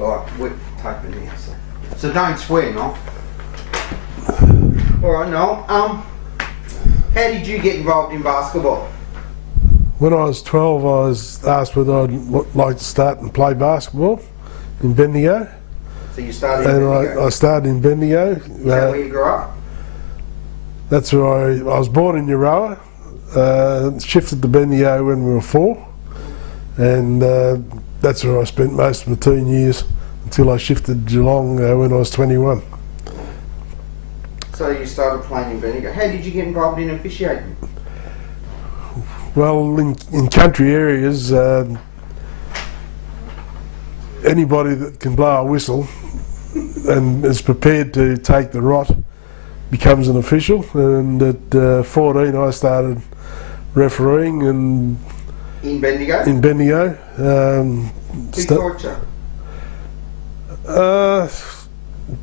Alright, we're taping now, so don't swear, Noel. Alright, Noel, how did you get involved in basketball? When I was 12, I was asked whether I'd like to start and play basketball in Bendigo. So you started in Bendigo? I started in Bendigo. Is that where you grew up? That's where I was born in Euroa, shifted to Bendigo when we were 4, and that's where I spent most of my teen years until I shifted to Geelong when I was 21. So you started playing in Bendigo. How did you get involved in officiating? Well, in country areas, anybody that can blow a whistle and is prepared to take the rot becomes an official, and at 14 I started refereeing and in Bendigo? In Bendigo. Who taught you?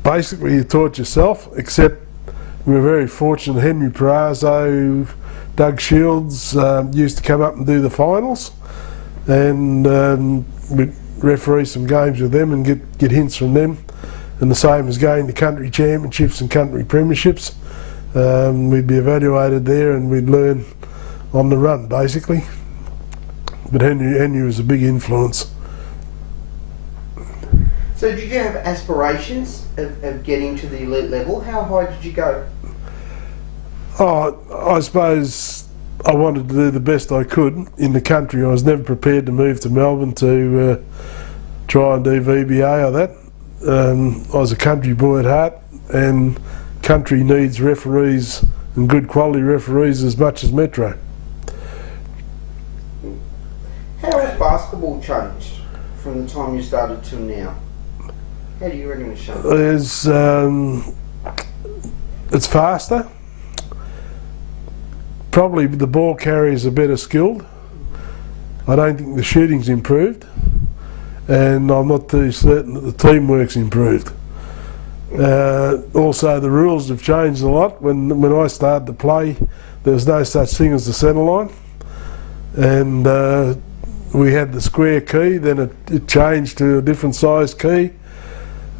Basically you taught yourself, except we were very fortunate. Henry Perazzo, Doug Shields used to come up and do the finals, and we'd referee some games with them and get hints from them. And the same as going to country championships and country premierships. We'd be evaluated there and we'd learn on the run, basically. But Henry was a big influence. So did you have aspirations of getting to the elite level? How high did you go? Oh, I suppose I wanted to do the best I could in the country. I was never prepared to move to Melbourne to try and do VBA or that. I was a country boy at heart, and country needs referees and good quality referees as much as metro. How has basketball changed from the time you started till now? How do you reckon it's changed? It's faster. Probably the ball carriers are better skilled. I don't think the shooting's improved, and I'm not too certain that the teamwork's improved. Also, the rules have changed a lot. When I started to play, there was no such thing as the centre line, and we had the square key. Then it changed to a different size key.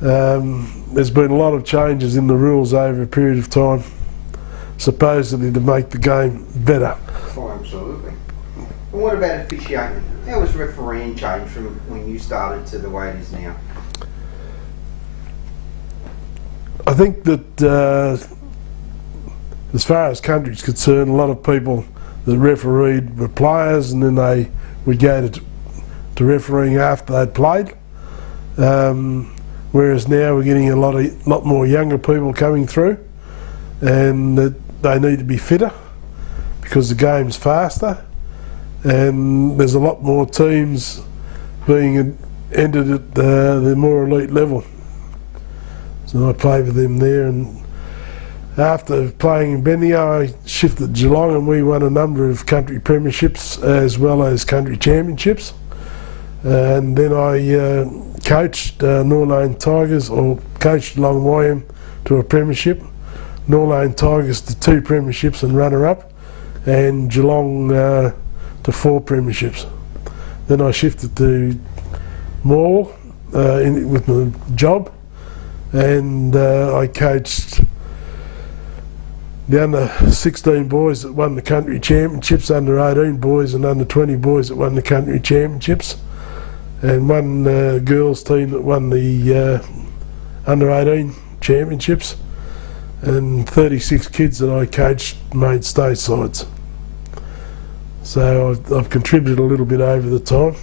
There's been a lot of changes in the rules over a period of time, supposedly to make the game better. Oh, absolutely. And what about officiating? How has refereeing changed from when you started to the way it is now? I think that as far as country's concerned, a lot of people that refereed were players, and then they would go to refereeing after they'd played. Whereas now we're getting a lot more younger people coming through, and they need to be fitter because the game's faster, and there's a lot more teams being entered at the more elite level. So I played with them there, and after playing in Bendigo I shifted to Geelong, and we won a number of country premierships as well as country championships. And then I coached Norlane Tigers, or coached Geelong YM to a premiership, Norlane Tigers to 2 premierships and runner-up, and Geelong to 4 premierships. Then I shifted to Morwell with my job, and I coached the under 16 boys that won the country championships, under 18 boys and under 20 boys that won the country championships, and one girls team that won the under 18 championships, and 36 kids that I coached made state sides. So I've contributed a little bit over the time.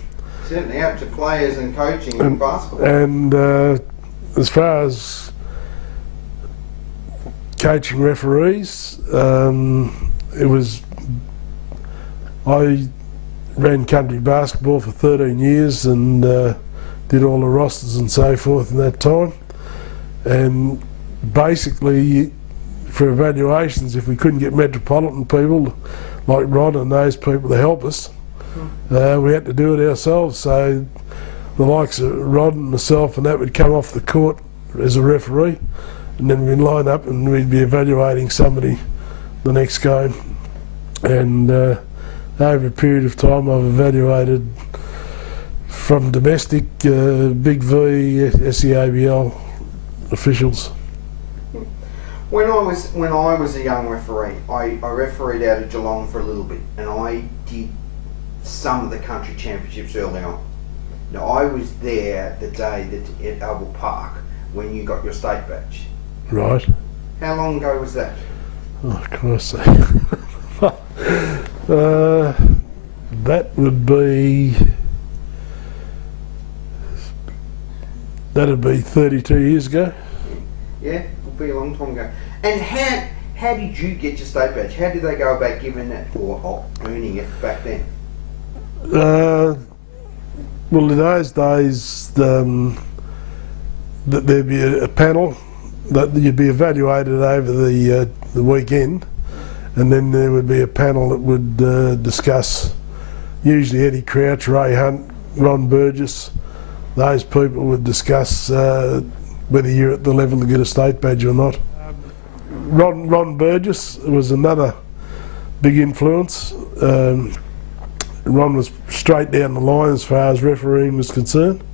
Certainly out to players and coaching in basketball. And as far as coaching referees, I ran country basketball for 13 years and did all the rosters and so forth in that time. And basically, for evaluations, if we couldn't get metropolitan people like Rod and those people to help us, we had to do it ourselves. So the likes of Rod and myself and that would come off the court as a referee, and then we'd line up and we'd be evaluating somebody the next game. And over a period of time I've evaluated from domestic, Big V, SEABL officials. When I was a young referee, I refereed out of Geelong for a little bit, and I did some of the country championships early on. Now I was there the day that at Oval Park when you got your state badge. Right. How long ago was that? Oh, Christ's sake. That would be... That'd be 32 years ago. Yeah, it would be a long time ago. And how did you get your state badge? How did they go about giving it or earning it back then? Well, in those days, there'd be a panel that you'd be evaluated over the weekend, and then there would be a panel that would discuss, usually Eddie Crouch, Ray Hunt, Ron Burgess. Those people would discuss whether you're at the level to get a state badge or not. Ron Burgess was another big influence. Ron was straight down the line as far as refereeing was concerned.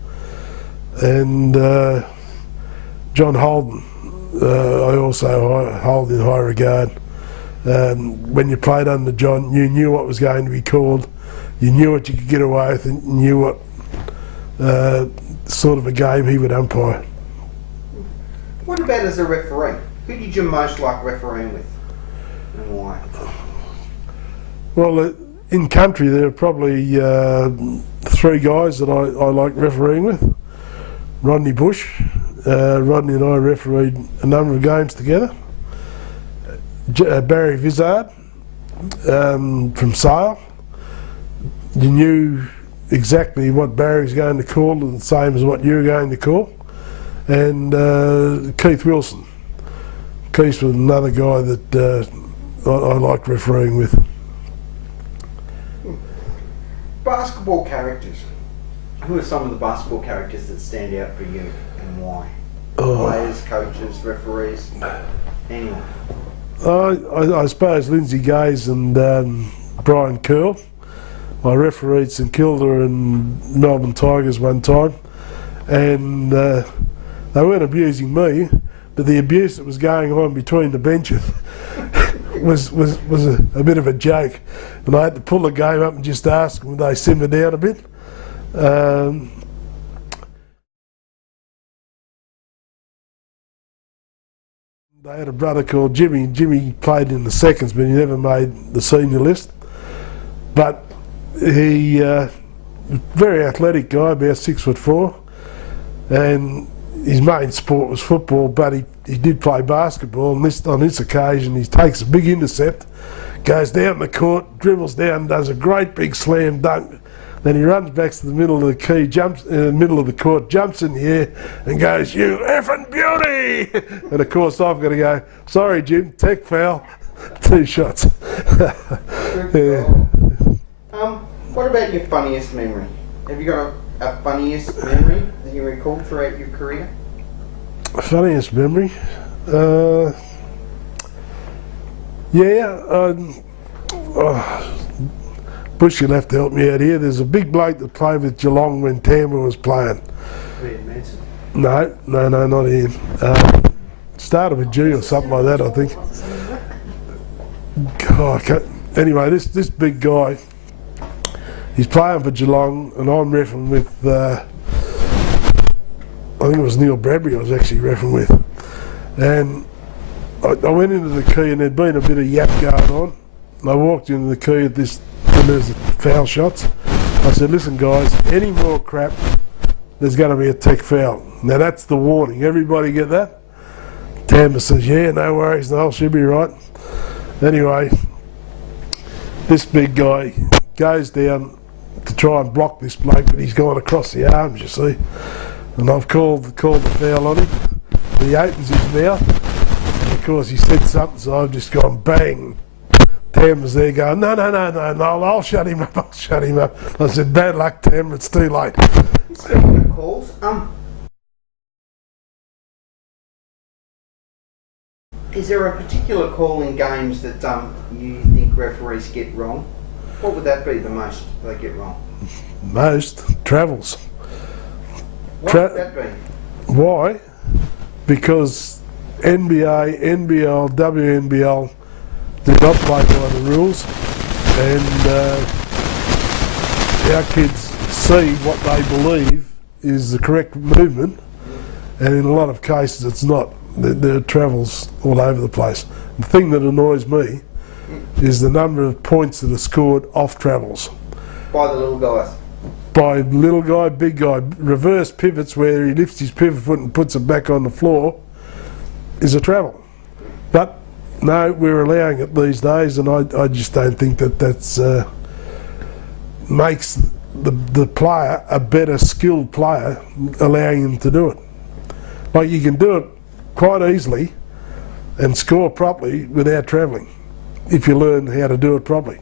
And John Holden, I also hold in high regard. When you played under John, you knew what was going to be called, you knew what you could get away with, and you knew what sort of a game he would umpire. What about as a referee? Who did you most like refereeing with, and why? Well, in country there are probably three guys that I like refereeing with. Rodney Bush. Rodney and I refereed a number of games together. Barry Vizard from Sale. You knew exactly what Barry was going to call, and the same as what you were going to call. And Keith Wilson. Keith was another guy that I liked refereeing with. Basketball characters. Who are some of the basketball characters that stand out for you, and why? Players, coaches, referees, anyone? I suppose Lindsay Gaze and Brian Curl. I refereed St Kilda and Melbourne Tigers one time, and they weren't abusing me, but the abuse that was going on between the benches was a bit of a joke, and I had to pull the game up and just ask them would they simmer down a bit. They had a brother called Jimmy. Jimmy played in the seconds, but he never made the senior list. But he very athletic guy, about 6'4", and his main sport was football, but he did play basketball, and on this occasion he takes a big intercept, goes down the court, dribbles down, does a great big slam dunk, then he runs back to the middle of the key, jumps in the middle of the court, jumps in the air and goes, "You effing beauty!" And of course I've got to go, "Sorry Jim, tech foul." 2 shots. Yeah. What about your funniest memory? Have you got a funniest memory that you recall throughout your career? Funniest memory? Bush, you'll have to help me out here. There's a big bloke that played with Geelong when Tamworth was playing. Ian Manson. No, not Ian. Started with G or something like that, I think. God, anyway, this big guy, he's playing for Geelong, and I'm reffing with, I think it was Neil Bradbury I was actually reffing with. And I went into the key and there'd been a bit of yap going on. And I walked into the key at this, and there's the foul shots. I said, "Listen guys, any more crap, there's going to be a tech foul." Now that's the warning. Everybody get that? Tampa says, "Yeah, no worries, Noel, she'll be right." Anyway, this big guy goes down to try and block this bloke, but he's gone across the arms, you see. And I've called the foul on him. And he opens his mouth, and of course he said something, so I've just gone bang. Tam was there going, no, I'll shut him up, I said, "Bad luck, Tam, it's too late." Speaking of calls, is there a particular call in games that you think referees get wrong? What would that be the most they get wrong? Most travels. What would that be? Why? Because NBA, NBL, WNBL do not play by the rules, and our kids see what they believe is the correct movement, and in a lot of cases it's not. There are travels all over the place. The thing that annoys me is the number of points that are scored off travels. By the little guys. By little guy, big guy. Reverse pivots where he lifts his pivot foot and puts it back on the floor is a travel. But no, we're allowing it these days, and I just don't think that that's makes the player a better skilled player, allowing him to do it. Like, you can do it quite easily and score properly without travelling if you learn how to do it properly.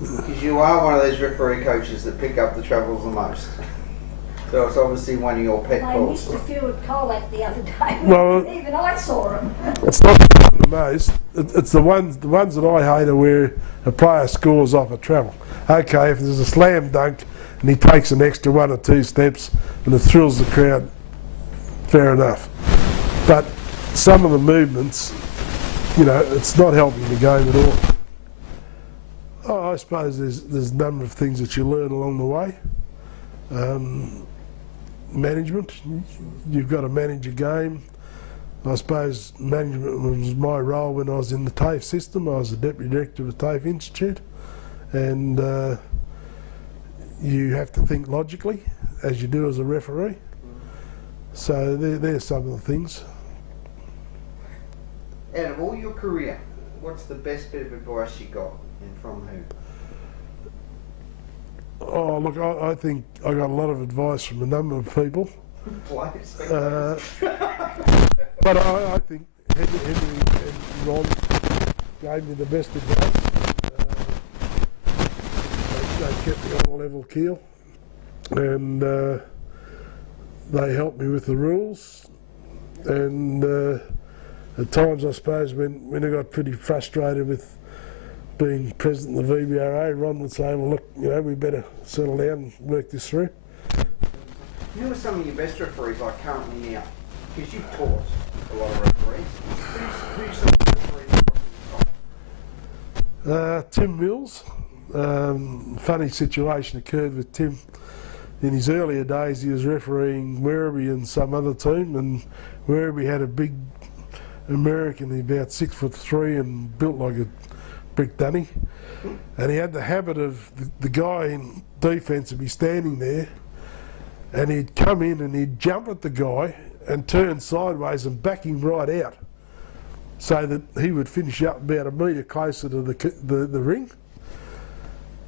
Because you are one of those referee coaches that pick up the travels the most. So it's obviously one of your pet I calls. missed a few at Colac the other day. Well, Even I saw them. It's not the most. It's the ones that I hate are where a player scores off a travel. Okay, if there's a slam dunk and he takes an extra 1 or 2 steps and it thrills the crowd, fair enough. But some of the movements, it's not helping the game at all. I suppose there's a number of things that you learn along the way. Management, you've got to manage a game. I suppose management was my role when I was in the TAFE system. I was the Deputy Director of the TAFE Institute, and you have to think logically, as you do as a referee. So there's some of the things. Out of all your career, what's the best bit of advice you got, and from who? Oh, look, I think I got a lot of advice from a number of people. Players. But I think Henry and Ron gave me the best advice. They kept me on a level keel, and they helped me with the rules. And at times, I suppose, when I got pretty frustrated with being president of the VBRA, Ron would say, well, look, we better settle down and work this through. Who are some of your best referees, like currently now? Because you've taught a lot of referees. Who's some of the referees? Tim Mills. Funny situation occurred with Tim. In his earlier days, he was refereeing Werribee and some other team, and Werribee had a big American, about 6'3" and built like a brick dunny, and he had the habit of the guy in defence would be standing there, and he'd come in and he'd jump at the guy and turn sideways and back him right out, so that he would finish up about a metre closer to the ring.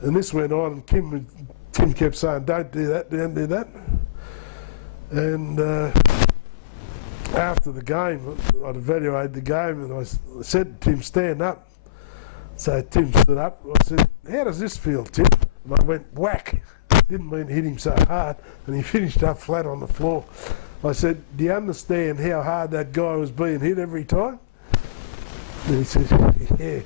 And this went on, and Tim kept saying, don't do that, don't do that. And after the game, I'd evaluated the game, and I said to Tim, stand up. So Tim stood up. I said, how does this feel, Tim? And I went, whack. Didn't mean to hit him so hard, and he finished up flat on the floor. I said, do you understand how hard that guy was being hit every time? And he said, yeah.